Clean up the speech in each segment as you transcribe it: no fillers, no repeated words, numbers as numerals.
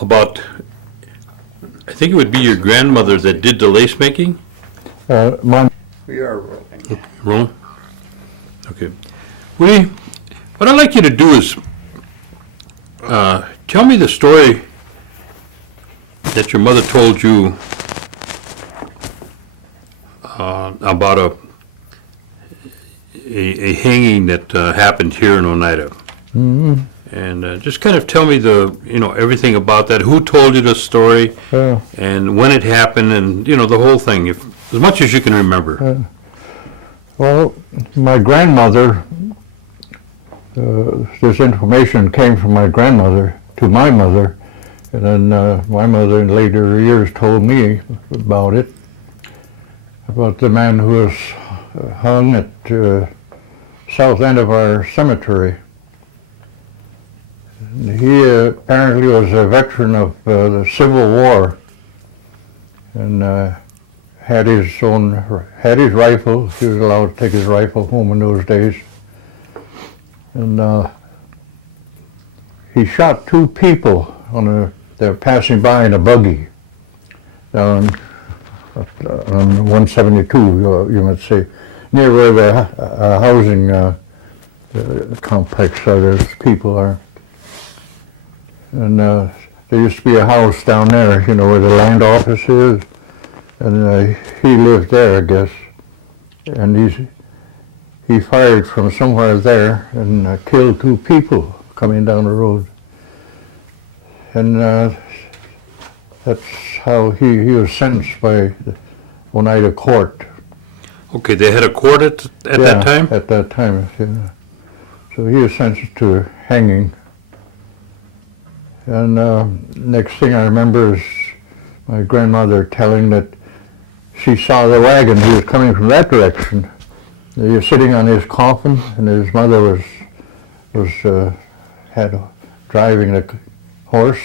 about, I think it would be your grandmother that did the lace making? We are rolling. Rolling? Okay. Woody, what I'd like you to do is tell me the story that your mother told you about a hanging that happened here in Oneida. Mm-hmm. And just kind of tell me everything about that. Who told you the story, and when it happened, and the whole thing, as much as you can remember. Well, my grandmother, this information came from my grandmother to my mother, and then my mother in later years told me about it, about the man who was hung at south end of our cemetery. He apparently was a veteran of the Civil War, and had his rifle. He was allowed to take his rifle home in those days, and he shot two people they were passing by in a buggy down on 172, you might say, near where the housing complex those people are. And there used to be a house down there, where the land office is, and he lived there, I guess. And he fired from somewhere there and killed two people coming down the road. And that's how he was sentenced by the Oneida court. Okay, they had a court at that time? At that time, yeah. So he was sentenced to hanging. And next thing I remember is my grandmother telling that she saw the wagon. He was coming from that direction. He was sitting on his coffin, and his mother was driving the horse.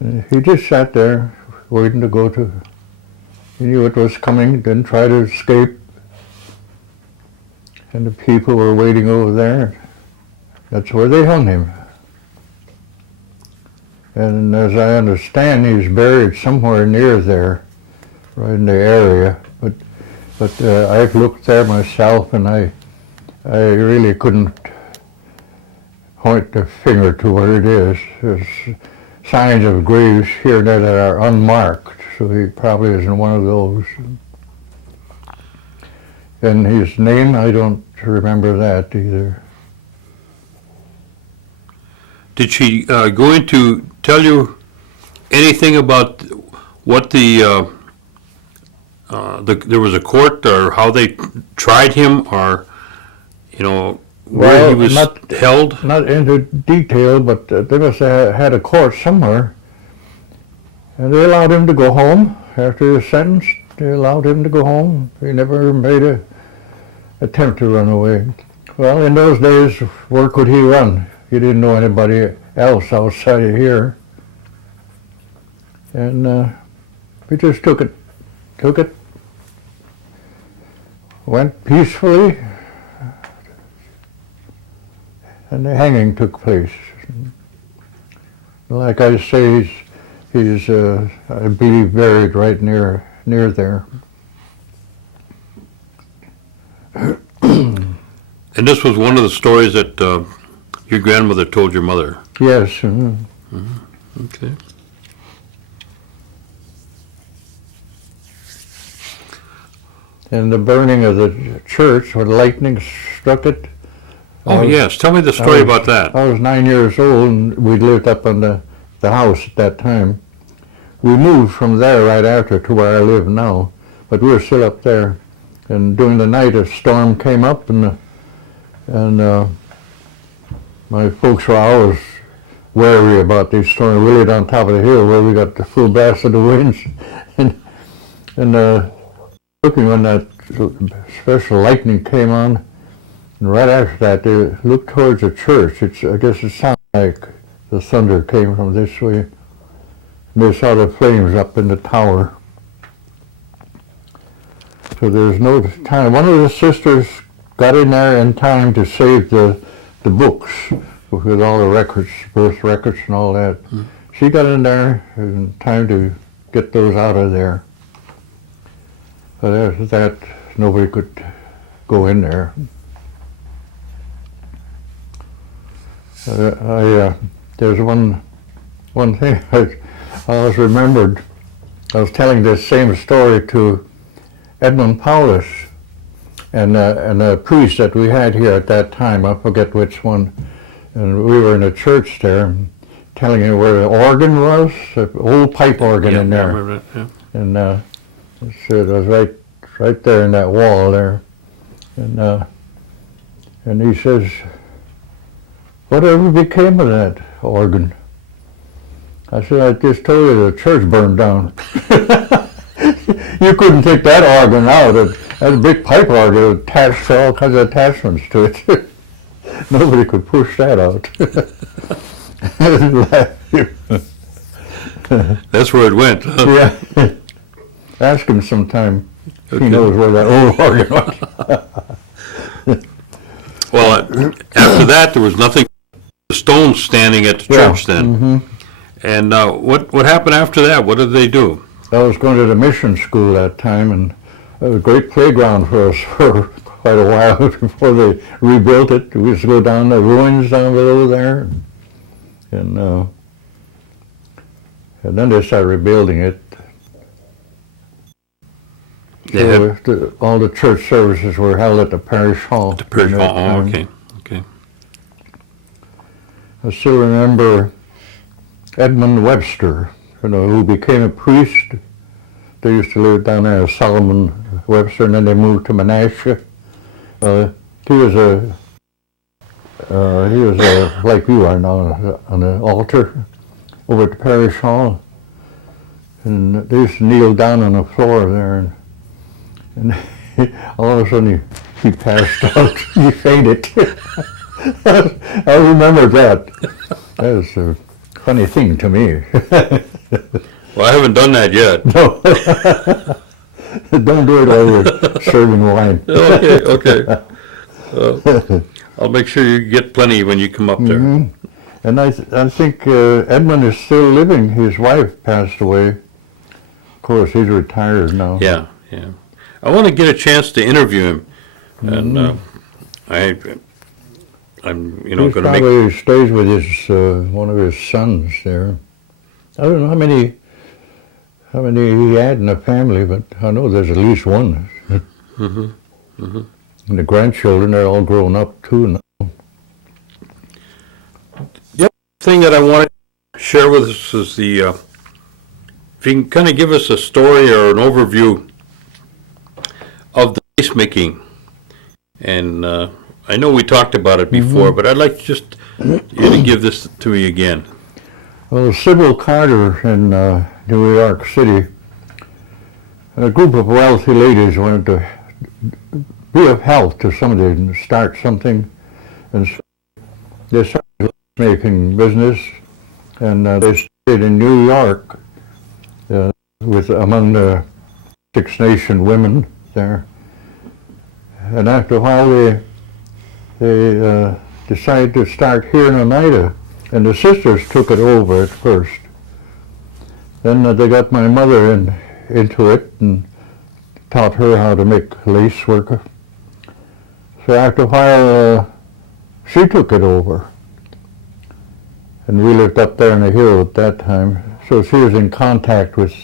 And he just sat there waiting to go to. He knew it was coming, didn't try to escape. And the people were waiting over there. That's where they hung him. And as I understand, he's buried somewhere near there, right in the area. But I've looked there myself, and I really couldn't point the finger to where it is. There's signs of graves here and there that are unmarked, so he probably isn't one of those. And his name, I don't remember that either. Did she go into tell you anything about what there was a court, or how they tried him, or where he was held? Not into detail, but they must have had a court somewhere, and they allowed him to go home after he was sentenced. They allowed him to go home. He never made an attempt to run away. Well, in those days, where could he run? He didn't know anybody else outside of here. And we just took it, went peacefully, and the hanging took place. Like I say, he's I believe, buried right near there. And this was one of the stories that your grandmother told your mother? Yes. Okay. And the burning of the church, when lightning struck it. Yes, tell me the story about that. I was 9 years old, and we lived up on the house at that time. We moved from there right after to where I live now, but we were still up there. And during the night, a storm came up, and my folks were always wary about these storms. We lived on top of the hill where we got the full blast of the winds, and looking when that special lightning came on, and right after that, they looked towards the church. I guess it sounded like the thunder came from this way. And they saw the flames up in the tower. So there's no time. One of the sisters got in there in time to save the books, with all the records, birth records and all that. She got in there in time to get those out of there. But after that, nobody could go in there. There's one thing I always remembered. I was telling this same story to Edmund Paulus and a priest that we had here at that time. I forget which one. And we were in a church there, telling him where the organ was, the old pipe organ in there. I remember that, yeah. And it was right there in that wall there. And he says, "Whatever became of that organ?" I said, "I just told you the church burned down." You couldn't take that organ out. That's a big pipe organ attached to all kinds of attachments to it. Nobody could push that out. That's where it went. Huh? Yeah. Ask him sometime. Okay. He knows where that old organ was. Well, after that, there was nothing, the stones standing at the church then. And what happened after that? What did they do? I was going to the mission school that time, and it was a great playground for us for quite a while before they rebuilt it. We used to go down the ruins down below there, and then they started rebuilding it. So all the church services were held at the parish hall. The parish hall. Oh, okay. I still remember Edmund Webster, who became a priest. They used to live down there, Solomon Webster, and then they moved to Menasha. He was like you are now, on the altar over at the parish hall. And they used to kneel down on the floor there, and all of a sudden he passed out. He fainted. I remember that. That was a funny thing to me. Well, I haven't done that yet. No. Don't do it while you're serving wine. Okay. I'll make sure you get plenty when you come up there. And I think Edmund is still living. His wife passed away. Of course, he's retired now. Yeah. I want to get a chance to interview him, and I'm He going to make. probably stays with his one of his sons there. I don't know how many he had in the family, but I know there's at least one. And the grandchildren are all grown up too now. The other thing that I want to share with us is if you can kind of give us a story or an overview of the lace making. And I know we talked about it before, but I'd like just you to give this to me again. Well, Sybil Carter in New York City, a group of wealthy ladies wanted to be of help to somebody and start something, and so they started making business, and they stayed in New York with among the Six Nation women there, and after a while they decided to start here in Oneida, and the sisters took it over at first. Then they got my mother into it and taught her how to make lace work. So after a while, she took it over. And we lived up there in the hill at that time. So she was in contact with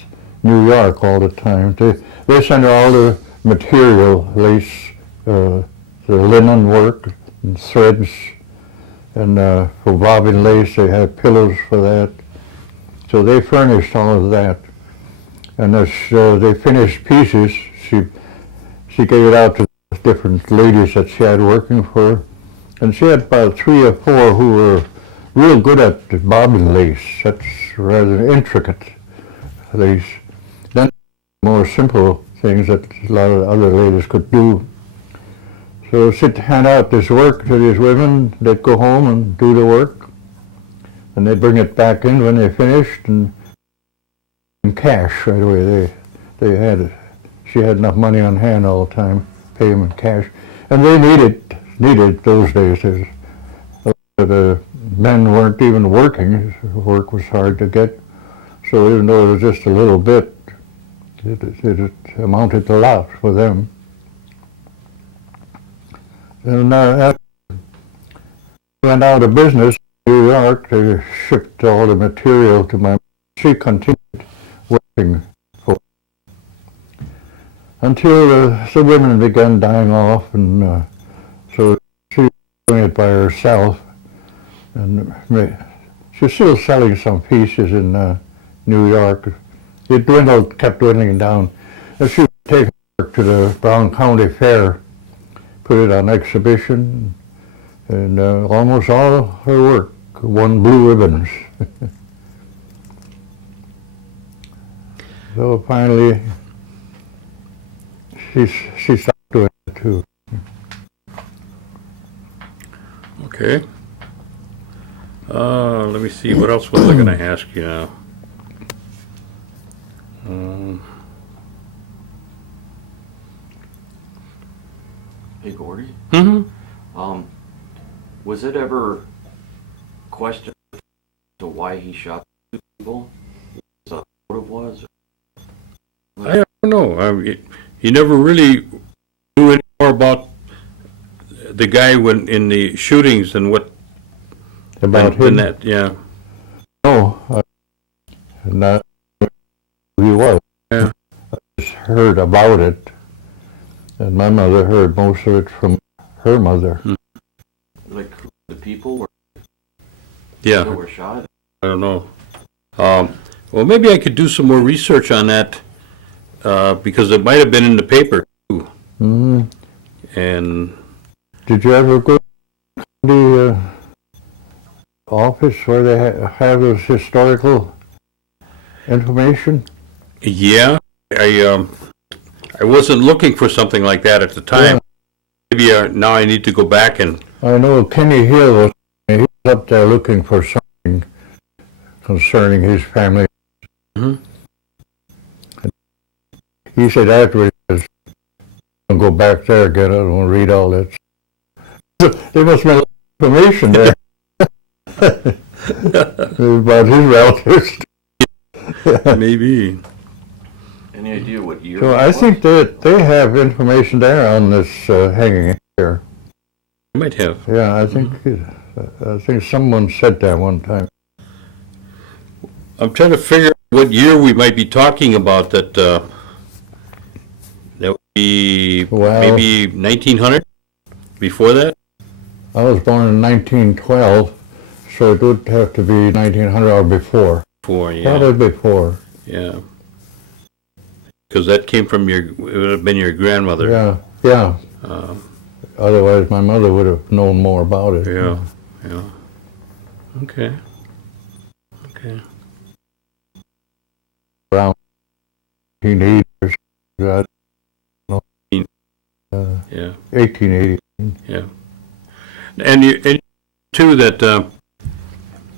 New York all the time. They sent her all the material, lace, the linen work, and threads, and for bobbin lace, they had pillows for that. So they furnished all of that. And as they finished pieces, she gave it out to different ladies that she had working for her. And she had about 3 or 4 who were real good at the bobbin lace. That's rather intricate lace. Then more simple things that a lot of other ladies could do. So she'd hand out this work to these women. They'd go home and do the work, and they'd bring it back in when they finished, and in cash right away. They had it. She had enough money on hand all the time, pay them in cash, and they needed those days. There's a lot of the men weren't even working. Work was hard to get. So even though it was just a little bit, it amounted to a lot for them. And after we went out of business in New York, they shipped all the material to my mother. She continued working for until the women began dying off, and so she was doing it by herself. And she's still selling some pieces in New York. It kept dwindling down. And she would take her to the Brown County Fair, put it on exhibition, and almost all her work won blue ribbons. So finally, she stopped doing it too. Okay. Let me see, what else was I going to ask you now? Hey, Gordy. Mm-hmm. Was it ever questioned to why he shot two people? What the motive was? I don't know. You never really knew any more about the guy in the shootings and what About than him? that. Yeah. No, not who he was. Yeah. I just heard about it, and my mother heard most of it from her mother. Like the people Yeah. that were shot? I don't know. Well, maybe I could do some more research on that because it might have been in the paper too. Mm-hmm. And Did you ever go to the office where they have this historical information? yeah, I wasn't looking for something like that at the time. Yeah. Maybe now I need to go back and. I know Kenny Hill he was up there looking for something concerning his family. Mhm. He said afterwards, I'll go back there again, I don't want to read all that. There must have been information there about his relatives. Maybe. Any idea what year? So it I was? think that they have information there on this hanging here. I might have. Yeah, I think someone said that one time. I'm trying to figure out what year we might be talking about that. That would be Well- maybe 1900. Before that. I was born in 1912, so it would have to be 1900 or before. Before, yeah, Probably before. yeah. Because that came from it would have been your grandmother. Yeah, yeah. Uh, Otherwise, my mother would have known more about it. yeah, yeah. Okay. Okay. Around 1880 or something, Yeah. 1880. And too that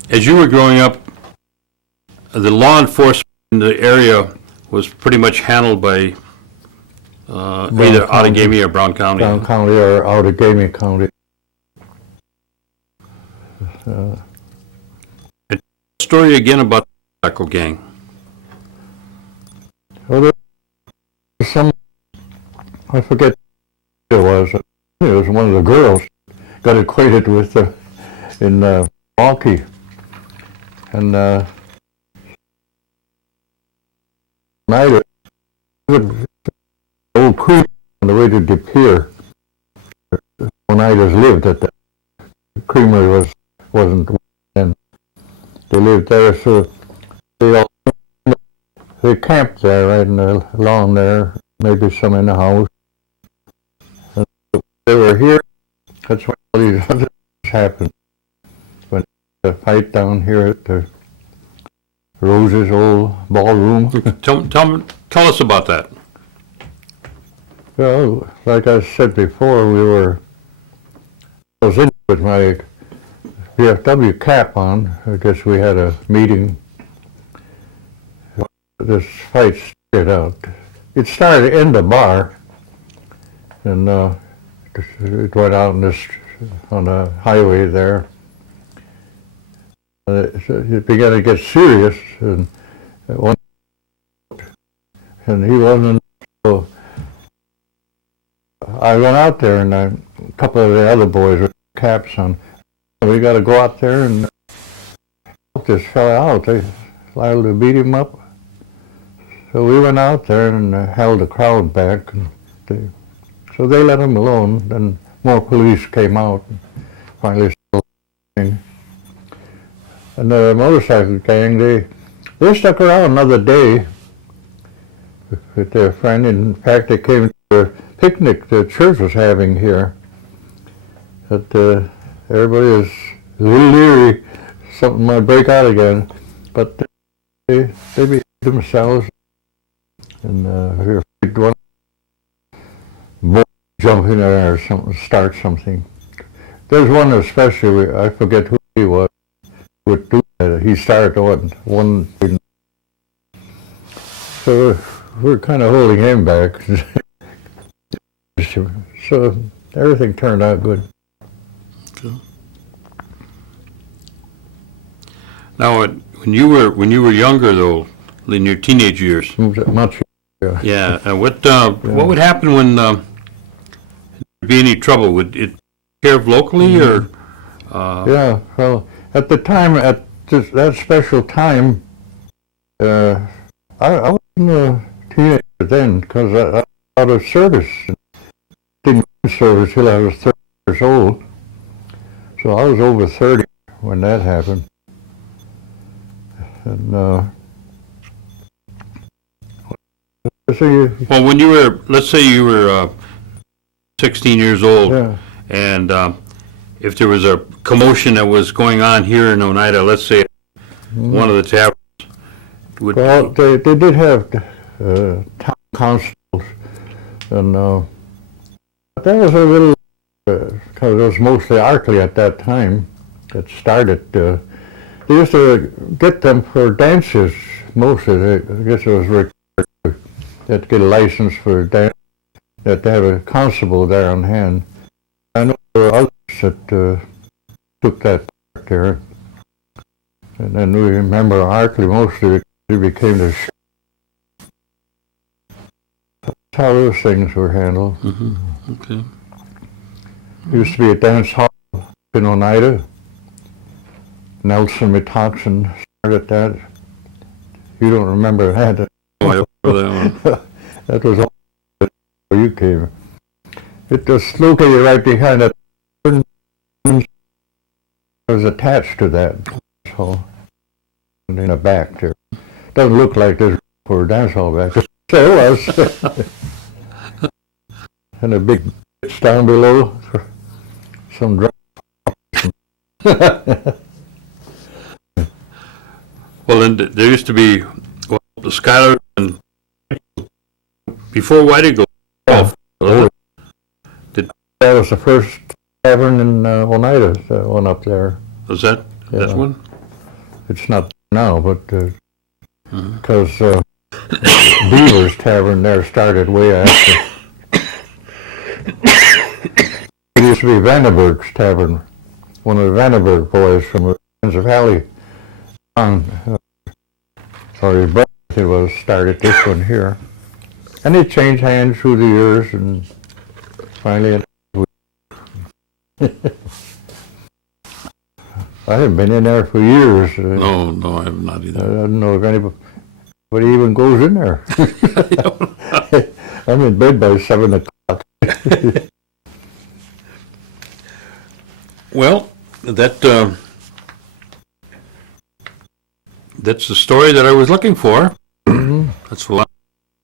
as you were growing up, the law enforcement in the area was pretty much handled by either County. Outagamie or Brown County. Brown County or Outagamie County. Story again about the Echo Gang. Well, there was some, I forget who it was. It was one of the girls got acquainted with in Milwaukee. And night, old creek on the way to De Pere. When I just lived at the creamery wasn't then. They lived there, so they camped there right in the lawn there, maybe some in the house. And they were here. That's when all these other things happened. When the fight down here at the Rose's old ballroom. Tell us about that. Well, like I said before, I was in with my VFW cap on. I guess we had a meeting. This fight started out. It started in the bar, and it went out on the highway there. It began to get serious, and he wasn't. So I went out there, and a couple of the other boys with caps on. We got to go out there and help this fella out. They liable to beat him up. So we went out there and held the crowd back. And so they let him alone. Then more police came out and finally settled the thing. And the motorcycle gang, they stuck around another day with their friend. In fact, they came to a picnic the church was having here. But everybody was a little leery something might break out again. But they behaved themselves. And we were afraid one boy jump in there or something, start something. There's one especially, I forget who he was, would do that. He started one. So we're kind of holding him back. So everything turned out good. Okay. Now, when you were younger, though, in your teenage years, Much. yeah. What would happen when there'd be any trouble? Would it take care of locally, or? Yeah. Well, at the time, at that special time, I wasn't a teenager then because I was out of service. Didn't go to service till I was 30 years old. So I was over 30 when that happened. And well, when you were, let's say you were 16 years old, yeah. and if there was a commotion that was going on here in Oneida, let's say one of the taverns, Well, they did have town constables, and but that was a little, because it was mostly Arkley at that time that started. They used to get them for dances, mostly. I guess it was required. They had to get a license for a dance. They had to have a constable there on hand. I know there were others that took that part there. And then we remember Arkley mostly it became the sheriff. That's how those things were handled. Mm-hmm. Okay. There used to be a dance hall in Oneida. Nelson Metoxen started that. You don't remember that? Oh, I remember that one. That was all where you came. It was located right behind that. It was attached to that. So in the back there. Doesn't look like there's for a dance hall back there. There was. And a big ditch down below. Some drum. Well, then there used to be the Skylar and before White Eagle. Yeah. That was the first tavern in Oneida, the one up there. Was that Yeah. that one? It's not now, but because Beaver's Tavern there started way after. It used to be Vandenberg's Tavern. One of the Vandenberg boys from the Kansas Valley, or his brother was started this one here. And it changed hands through the years, and finally I haven't been in there for years. No, I have not I either. don't know if anybody even goes in there. I'm in bed by 7 o'clock. Well, that's the story that I was looking for. That's what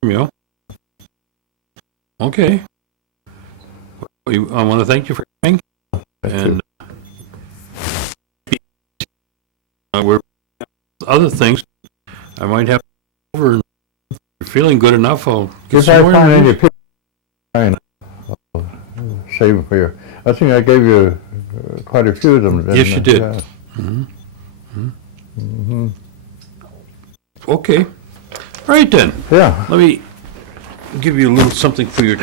I'm, Okay. I want to thank you for coming. And we're other things I might have over. If you're feeling good enough, I'll get If some I more. find any pictures, I'll save them for you. I think I gave you quite a few of them. Yes, you did. Yeah. Okay. All right then. Yeah. Let me give you a little something for your